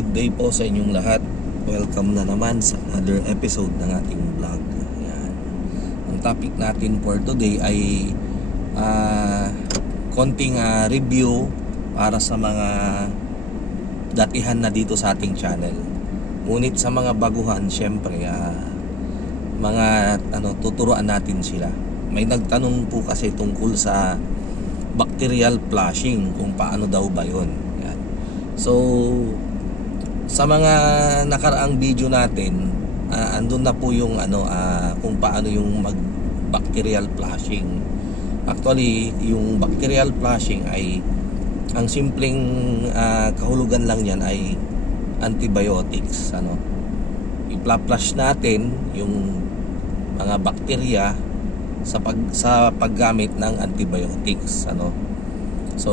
Good day po sa inyong lahat. Welcome na naman sa another episode ng ating vlog. Ayan. Ang topic natin for today ay ah, konting ah, review para sa mga datihan na dito sa ating channel. Ngunit sa mga baguhan, syempre, ah, mga ano, tuturuan natin sila. May nagtanong po kasi tungkol sa bacterial flushing kung paano daw ba yun. Yan. So, sa mga nakaraang video natin, ah, andun na po yung ano ah, kung paano yung mag bacterial flushing. Actually, yung bacterial flushing ay ang simpleng ah, kahulugan lang niyan ay antibiotics, ano. I-flush natin yung mga bakterya sa pag sa paggamit ng antibiotics, ano. So,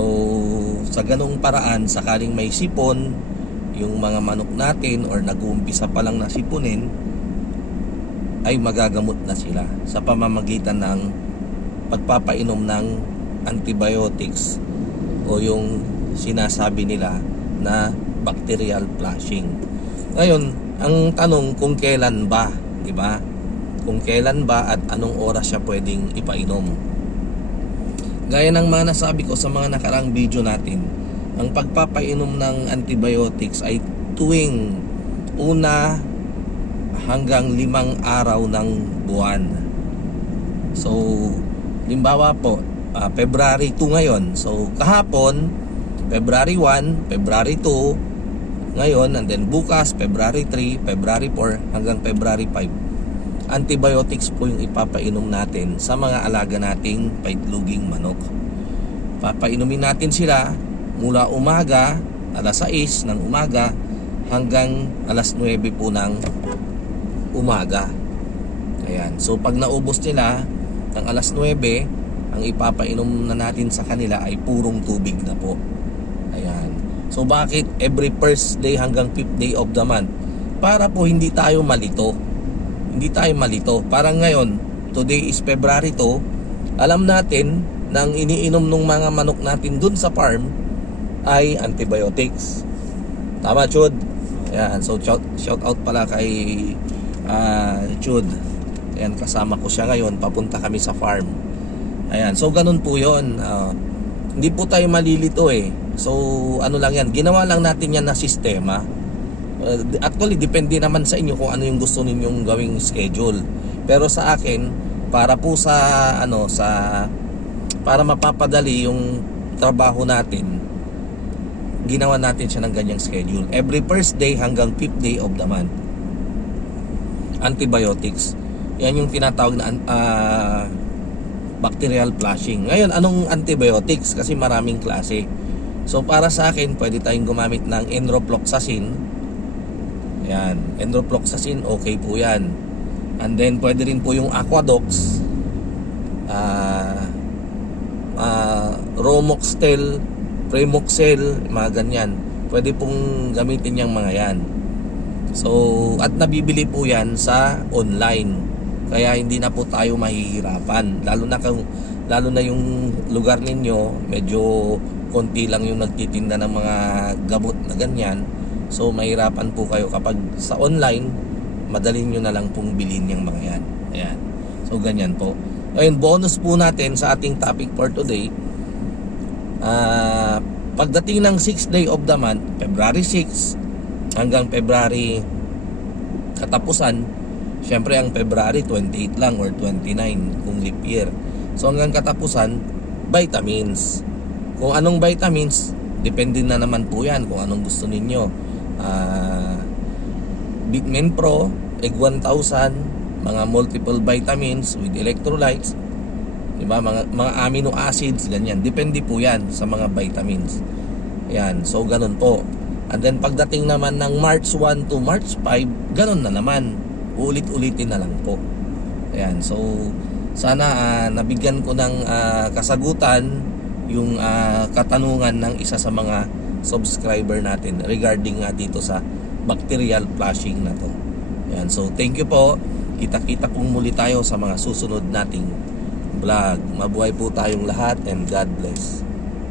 sa ganung paraan, sakaling may sipon, yung mga manok natin or nag-uumpisa pa lang na sipunin, ay magagamot na sila sa pamamagitan ng pagpapainom ng antibiotics o yung sinasabi nila na bacterial flushing. Ngayon, ang tanong kung kailan ba, di ba? Kung kailan ba at anong oras siya pwedeng ipainom. Gaya ng mga nasabi ko sa mga nakarang video natin, ang pagpapainom ng antibiotics ay tuwing una hanggang limang araw ng buwan. So, limbawa po, ah, February 2 ngayon. So, kahapon, February 1, February 2, ngayon, and then bukas, February 3, February 4, hanggang February 5. Antibiotics po yung ipapainom natin sa mga alaga nating paitluging manok. Papainumin natin sila mula umaga, alas 6 ng umaga, hanggang alas 9 po ng umaga. Ayan. So pag naubos nila ng alas 9, ang ipapainom na natin sa kanila ay purong tubig na po. Ayan. So bakit every first day hanggang fifth day of the month? Para po hindi tayo malito. Hindi tayo malito. Parang ngayon, today is February 2, alam natin nang iniinom ng mga manok natin dun sa farm ay antibiotics. Tama, Chud? Ayan, so shout, shout out pala kay ah, Chud. Ayan, kasama ko siya ngayon. Papunta kami sa farm. Ayan, so ganun po yon. Ah, hindi po tayo malilito eh. So, ano lang yan, ginawa lang natin yan na sistema. Uh, actually, depende naman sa inyo kung ano yung gusto ninyong gawing schedule. Pero sa akin, para po sa, ano, sa, para mapapadali yung trabaho natin, ginawa natin siya ng ganyang schedule. Every first day hanggang fifth day of the month. Antibiotics. Yan yung tinatawag na ah, bacterial flushing. Ngayon, anong antibiotics? Kasi maraming klase. So, para sa akin, pwede tayong gumamit ng enrofloxacin. Yan. Enrofloxacin, okay po yan. And then, pwede rin po yung Aquadox. Ah... ah, Romoxtel, Premoxel, mga ganyan. Pwede pong gamitin yung mga yan. So, at nabibili po yan sa online. Kaya hindi na po tayo mahihirapan. Lalo na kung lalo na yung lugar ninyo, medyo konti lang yung nagtitinda ng mga gamot na ganyan. So, mahirapan po kayo kapag sa online, madali nyo na lang pong bilhin yung mga yan. Ayan. So, ganyan po. Ngayon, bonus po natin sa ating topic for today, Ah, pagdating ng 6th day of the month, February 6 hanggang February katapusan, syempre ang February 28 lang or 29 kung leap year. So hanggang katapusan, vitamins. Kung anong vitamins, depende na naman po yan kung anong gusto ninyo. Ah, Bitmen Pro, Egg 1000, mga multiple vitamins with electrolytes, Di ba? Mga, mga amino acids, ganyan. Depende po yan sa mga vitamins. Yan. So, ganun po. And then, pagdating naman ng March 1 to March 5, ganun na naman. Ulit-ulitin na lang po. Ayan. So, sana ah, nabigyan ko ng ah, kasagutan yung ah, katanungan ng isa sa mga subscriber natin regarding nga dito sa bacterial flushing na to. Ayan. So, thank you po. Kita-kita pong muli tayo sa mga susunod nating vlog. Mabuhay po tayong lahat and God bless.